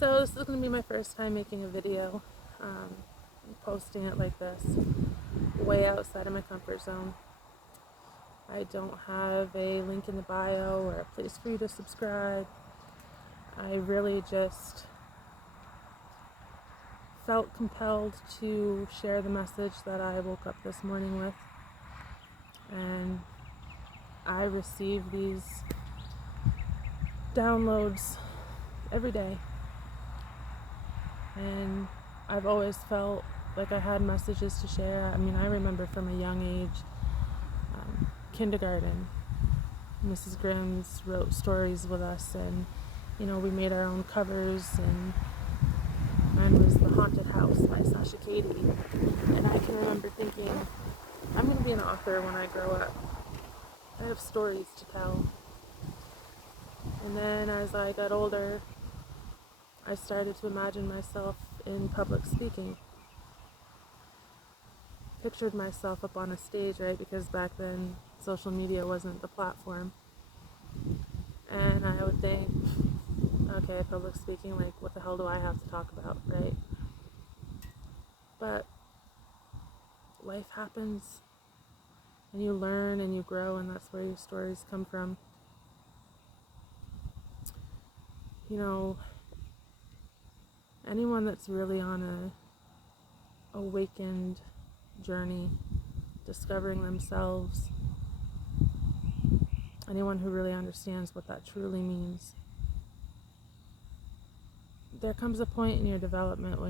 So this is going to be my first time making a video, posting it like this, way outside of my comfort zone. I don't have a link in the bio or a place for you to subscribe. I really just felt compelled to share the message that I woke up this morning with. And I receive these downloads every day. And I've always felt like I had messages to share. I mean, I remember from a young age, kindergarten, Mrs. Grimm's wrote stories with us, and we made our own covers, and mine was The Haunted House by Sasha Cady. And I can remember thinking, I'm going to be an author when I grow up. I have stories to tell. And then as I got older, I started to imagine myself in public speaking. Pictured myself up on a stage, right? Because back then social media wasn't the platform. And I would think, okay, public speaking, like what the hell do I have to talk about, right? But life happens, and you learn and you grow, and that's where your stories come from. Anyone that's really on a awakened journey, discovering themselves, anyone who really understands what that truly means, there comes a point in your development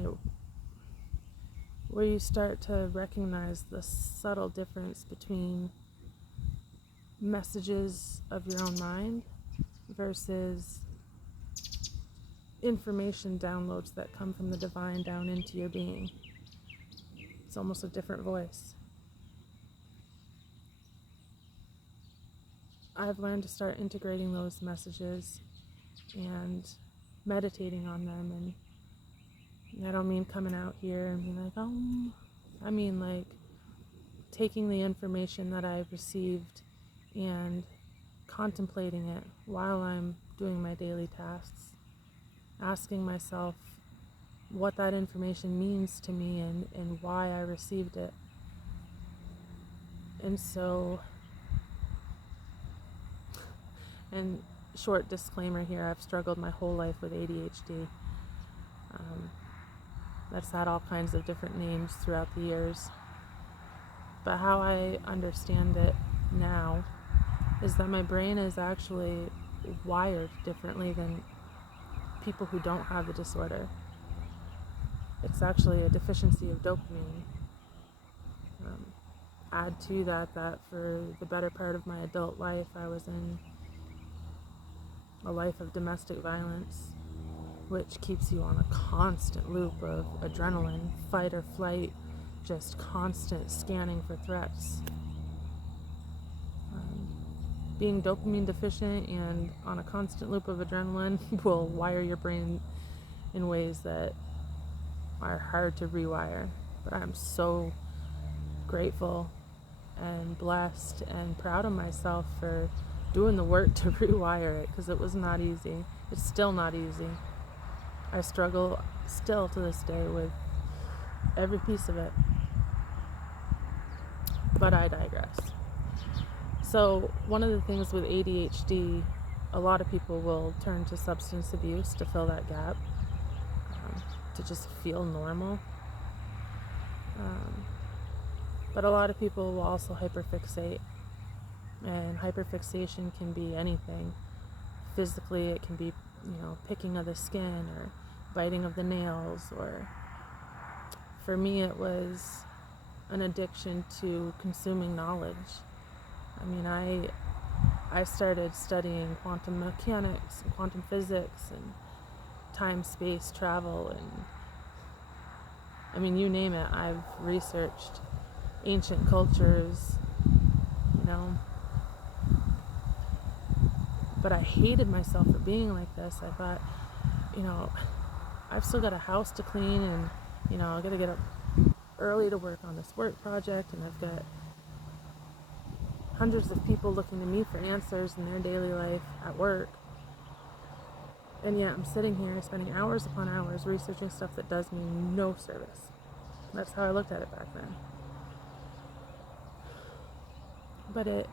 where you start to recognize the subtle difference between messages of your own mind versus information downloads that come from the divine down into your being. It's almost a different voice. I've learned to start integrating those messages and meditating on them, and I don't mean coming out here and being like, oh, I mean like taking the information that I've received and contemplating it while I'm doing my daily tasks, asking myself what that information means to me and why I received it. And so, and short disclaimer here, I've struggled my whole life with ADHD. That's had all kinds of different names throughout the years. But how I understand it now is that my brain is actually wired differently than people who don't have the disorder. It's actually a deficiency of dopamine. Add to that for the better part of my adult life, I was in a life of domestic violence, which keeps you on a constant loop of adrenaline, fight or flight, just constant scanning for threats. Being dopamine deficient and on a constant loop of adrenaline will wire your brain in ways that are hard to rewire. But I'm so grateful and blessed and proud of myself for doing the work to rewire it, because it was not easy. It's still not easy. I struggle still to this day with every piece of it. But I digress. So one of the things with ADHD, a lot of people will turn to substance abuse to fill that gap, to just feel normal. But a lot of people will also hyperfixate, and hyperfixation can be anything. Physically, it can be, picking of the skin or biting of the nails, or for me it was an addiction to consuming knowledge. I mean, I started studying quantum mechanics and quantum physics and time-space travel, and I mean, you name it, I've researched ancient cultures, but I hated myself for being like this. I thought, I've still got a house to clean, and I gotta get up early to work on this work project, and I've got hundreds of people looking to me for answers in their daily life at work. And yet I'm sitting here spending hours upon hours researching stuff that does me no service. That's how I looked at it back then. But it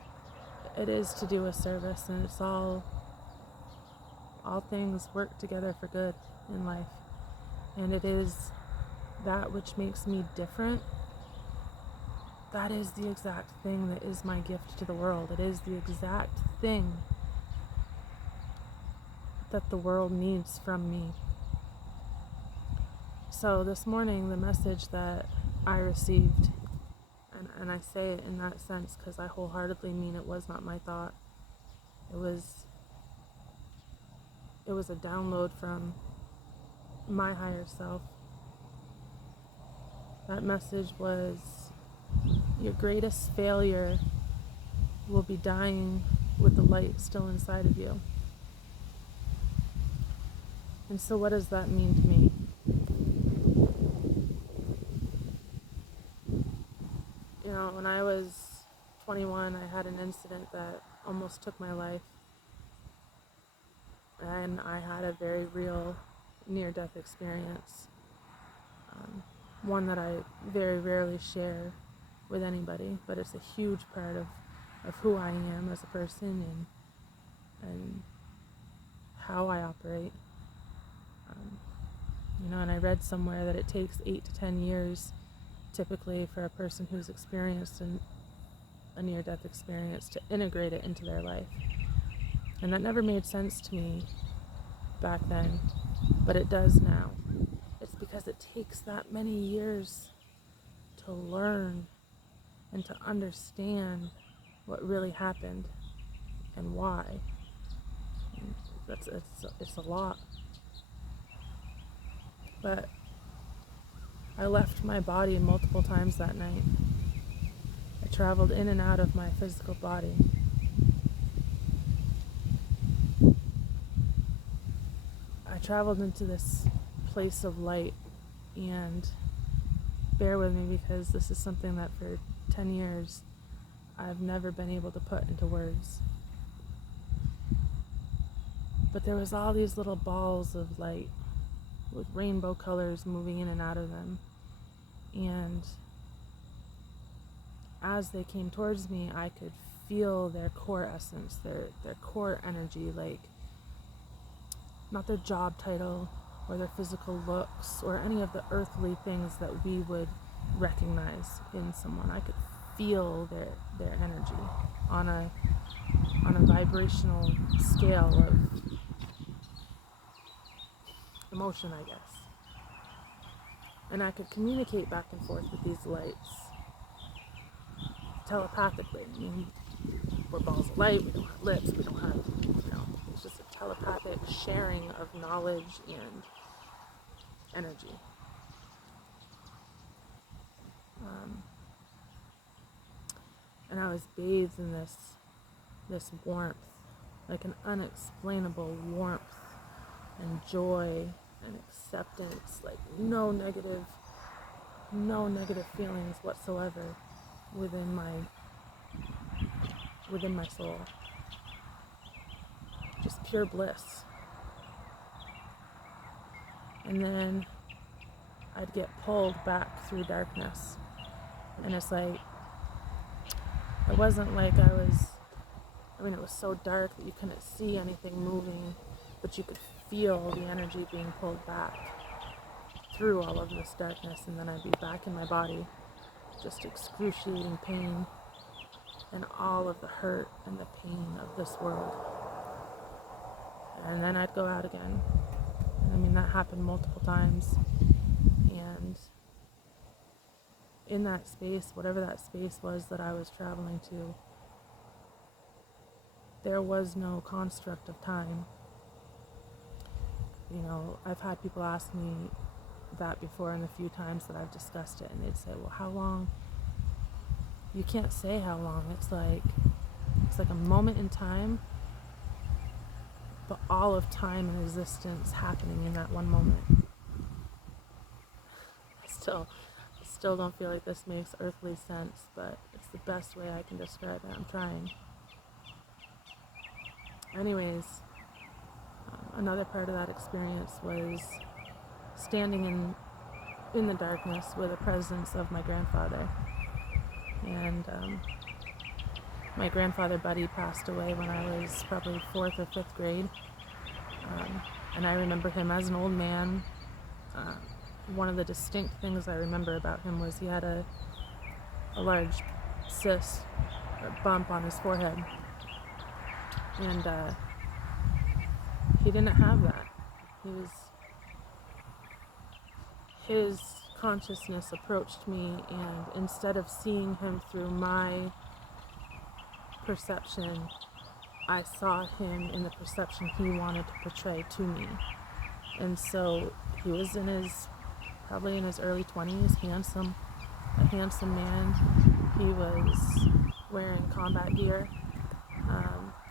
is to do with service, and it's all things work together for good in life. And it is that which makes me different. That is the exact thing that is my gift to the world. It is the exact thing that the world needs from me. So this morning, the message that I received, and I say it in that sense because I wholeheartedly mean it was not my thought. It was a download from my higher self. That message was, your greatest failure will be dying with the light still inside of you. And so what does that mean to me? You know, when I was 21, I had an incident that almost took my life. And I had a very real near-death experience. One that I very rarely share with anybody, but it's a huge part of who I am as a person and how I operate. And I read somewhere that it takes 8 to 10 years typically for a person who's experienced a near-death experience to integrate it into their life. And that never made sense to me back then, but it does now. It's because it takes that many years to learn and to understand what really happened and why. It's a lot. But I left my body multiple times that night. I traveled in and out of my physical body. I traveled into this place of light, and bear with me because this is something that for 10 years I've never been able to put into words. But there was all these little balls of light with rainbow colors moving in and out of them. And as they came towards me, I could feel their core essence, their core energy, like not their job title or their physical looks or any of the earthly things that we would recognize in someone. I could feel their energy on a vibrational scale of emotion, I guess. And I could communicate back and forth with these lights telepathically. I mean, we're balls of light, we don't have lips, we don't have, it's just a telepathic sharing of knowledge and energy. And I was bathed in this warmth, like an unexplainable warmth and joy and acceptance, like no negative feelings whatsoever within my soul. Just pure bliss. And then I'd get pulled back through darkness. And it's like, it wasn't like it was so dark that you couldn't see anything moving, but you could feel the energy being pulled back through all of this darkness, and then I'd be back in my body, just excruciating pain and all of the hurt and the pain of this world. And then I'd go out again. And that happened multiple times. And in that space, whatever that space was that I was traveling to, there was no construct of time. I've had people ask me that before, and the few times that I've discussed it, and they'd say, well, how long? You can't say how long. It's like a moment in time, but all of time and existence happening in that one moment. I still don't feel like this makes earthly sense, but it's the best way I can describe it. I'm trying. Anyways, another part of that experience was standing in the darkness with the presence of my grandfather. And my grandfather Buddy passed away when I was probably 4th or 5th grade. And I remember him as an old man. One of the distinct things I remember about him was he had a large cyst, a bump on his forehead. And he didn't have that. His consciousness approached me, and instead of seeing him through my perception, I saw him in the perception he wanted to portray to me. And so he was probably in his early 20s, a handsome man. He was wearing combat gear,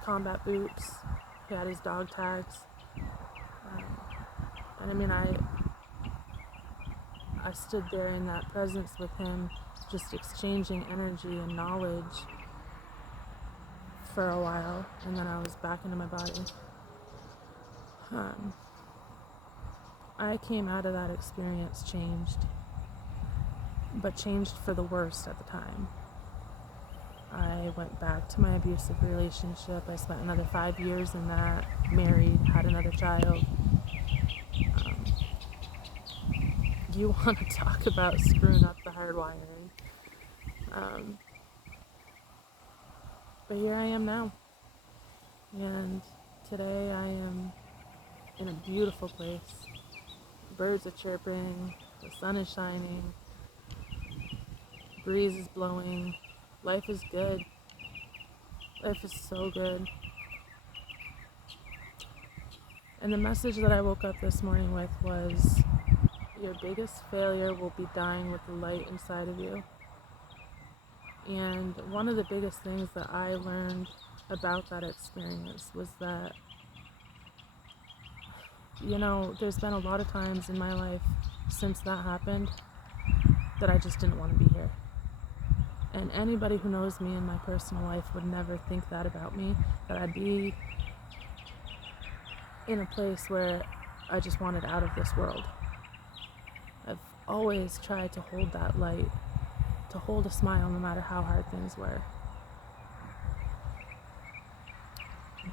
combat boots. He had his dog tags. And I mean, I stood there in that presence with him, just exchanging energy and knowledge for a while, and then I was back into my body. I came out of that experience changed, but changed for the worst at the time. I went back to my abusive relationship. I spent another 5 years in that, married, had another child. You want to talk about screwing up the hardwiring. But here I am now. And today I am in a beautiful place. Birds are chirping, the sun is shining, breeze is blowing. Life is good. Life is so good. And the message that I woke up this morning with was, your biggest failure will be dying with the light inside of you. And one of the biggest things that I learned about that experience was that, there's been a lot of times in my life since that happened that I just didn't want to be here. And anybody who knows me in my personal life would never think that about me, that I'd be in a place where I just wanted out of this world. I've always tried to hold that light, to hold a smile no matter how hard things were.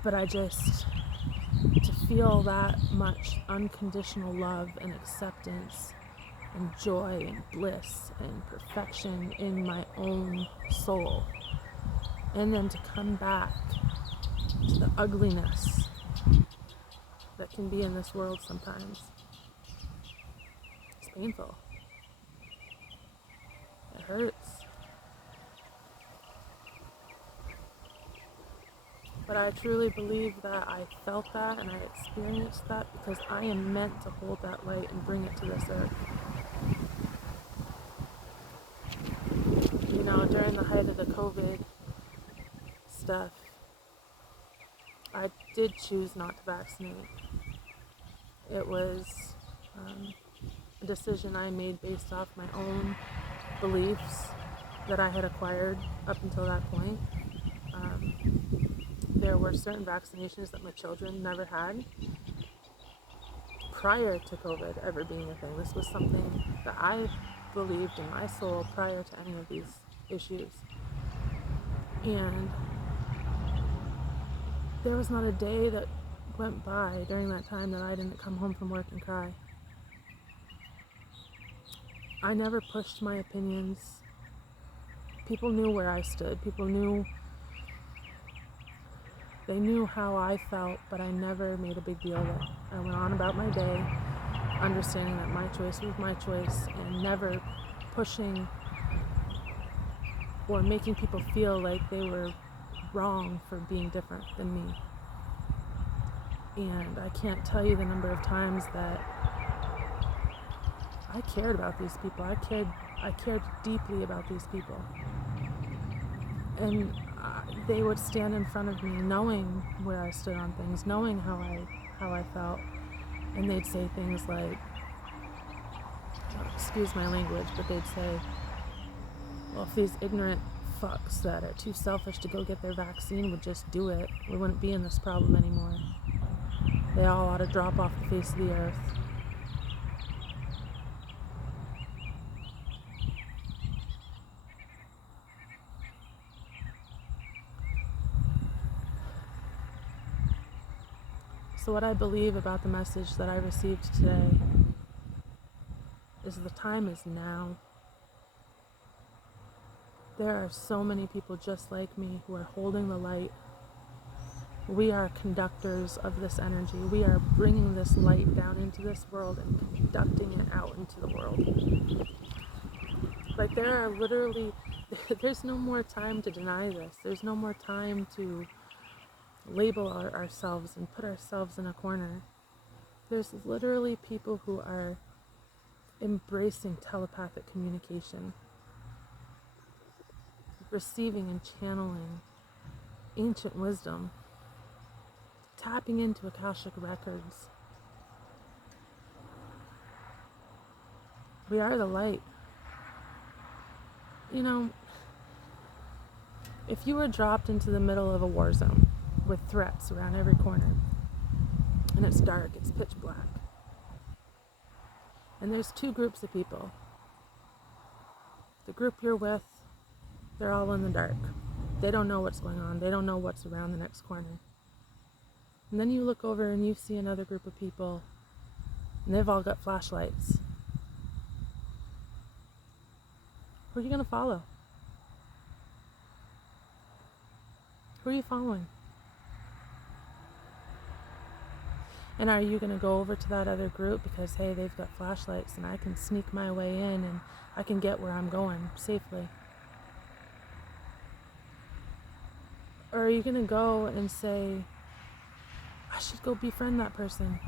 But to feel that much unconditional love and acceptance and joy and bliss and perfection in my own soul, and then to come back to the ugliness that can be in this world sometimes. It's painful. It hurts. But I truly believe that I felt that and I experienced that because I am meant to hold that light and bring it to this earth. During the height of the COVID stuff, I did choose not to vaccinate. It was a decision I made based off my own beliefs that I had acquired up until that point. There were certain vaccinations that my children never had prior to COVID ever being a thing. This was something that I believed in my soul prior to any of these issues. And there was not a day that went by during that time that I didn't come home from work and cry. I never pushed my opinions. People knew where I stood. They knew how I felt, but I never made a big deal of it. I went on about my day, understanding that my choice was my choice, and never pushing or making people feel like they were wrong for being different than me. And I can't tell you the number of times that I cared about these people. I cared deeply about these people. And they would stand in front of me knowing where I stood on things, knowing how I felt. And they'd say things like, excuse my language, but they'd say, well, if these ignorant fucks that are too selfish to go get their vaccine would just do it, we wouldn't be in this problem anymore. They all ought to drop off the face of the earth. So what I believe about the message that I received today is the time is now. There are so many people just like me who are holding the light. We are conductors of this energy. We are bringing this light down into this world and conducting it out into the world. Like there are literally, there's no more time to deny this. There's no more time to label ourselves and put ourselves in a corner. There's literally people who are embracing telepathic communication, receiving and channeling ancient wisdom, tapping into Akashic records. We are the light. You know, if you were dropped into the middle of a war zone with threats around every corner, and it's dark, it's pitch black, and there's two groups of people. The group you're with, they're all in the dark. They don't know what's going on. They don't know what's around the next corner. And then you look over and you see another group of people, and they've all got flashlights. Who are you going to follow? Who are you following? And are you going to go over to that other group because, hey, they've got flashlights and I can sneak my way in and I can get where I'm going safely? Or are you going to go and say, I should go befriend that person.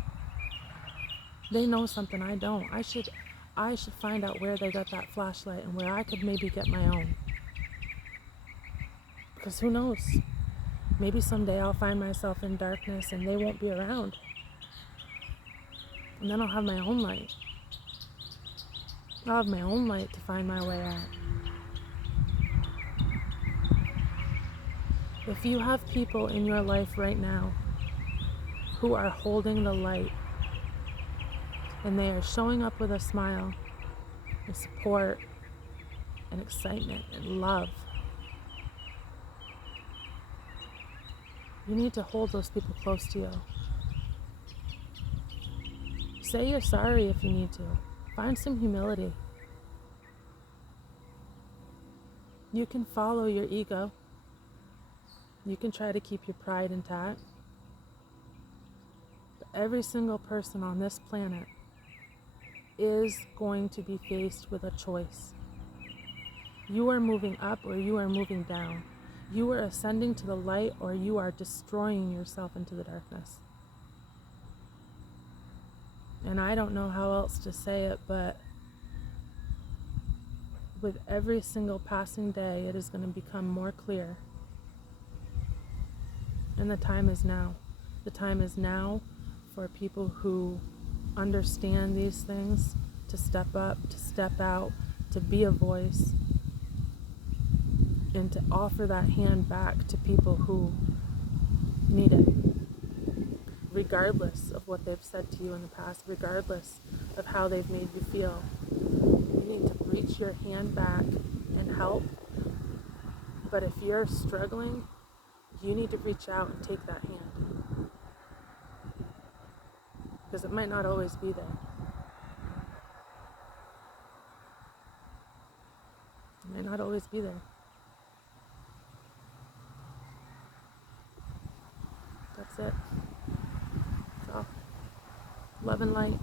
They know something I don't. I should find out where they got that flashlight and where I could maybe get my own. Because who knows? Maybe someday I'll find myself in darkness and they won't be around. And then I'll have my own light. I'll have my own light to find my way out. If you have people in your life right now who are holding the light and they are showing up with a smile and support and excitement and love, you need to hold those people close to you. Say you're sorry if you need to. Find some humility. You can follow your ego. You can try to keep your pride intact. But every single person on this planet is going to be faced with a choice. You are moving up or you are moving down. You are ascending to the light or you are destroying yourself into the darkness. And I don't know how else to say it, but with every single passing day, it is going to become more clear. And the time is now. The time is now for people who understand these things to step up, to step out, to be a voice, and to offer that hand back to people who need it. Regardless of what they've said to you in the past, regardless of how they've made you feel, you need to reach your hand back and help. But if you're struggling, you need to reach out and take that hand. Because it might not always be there. It might not always be there. That's it. So, love and light.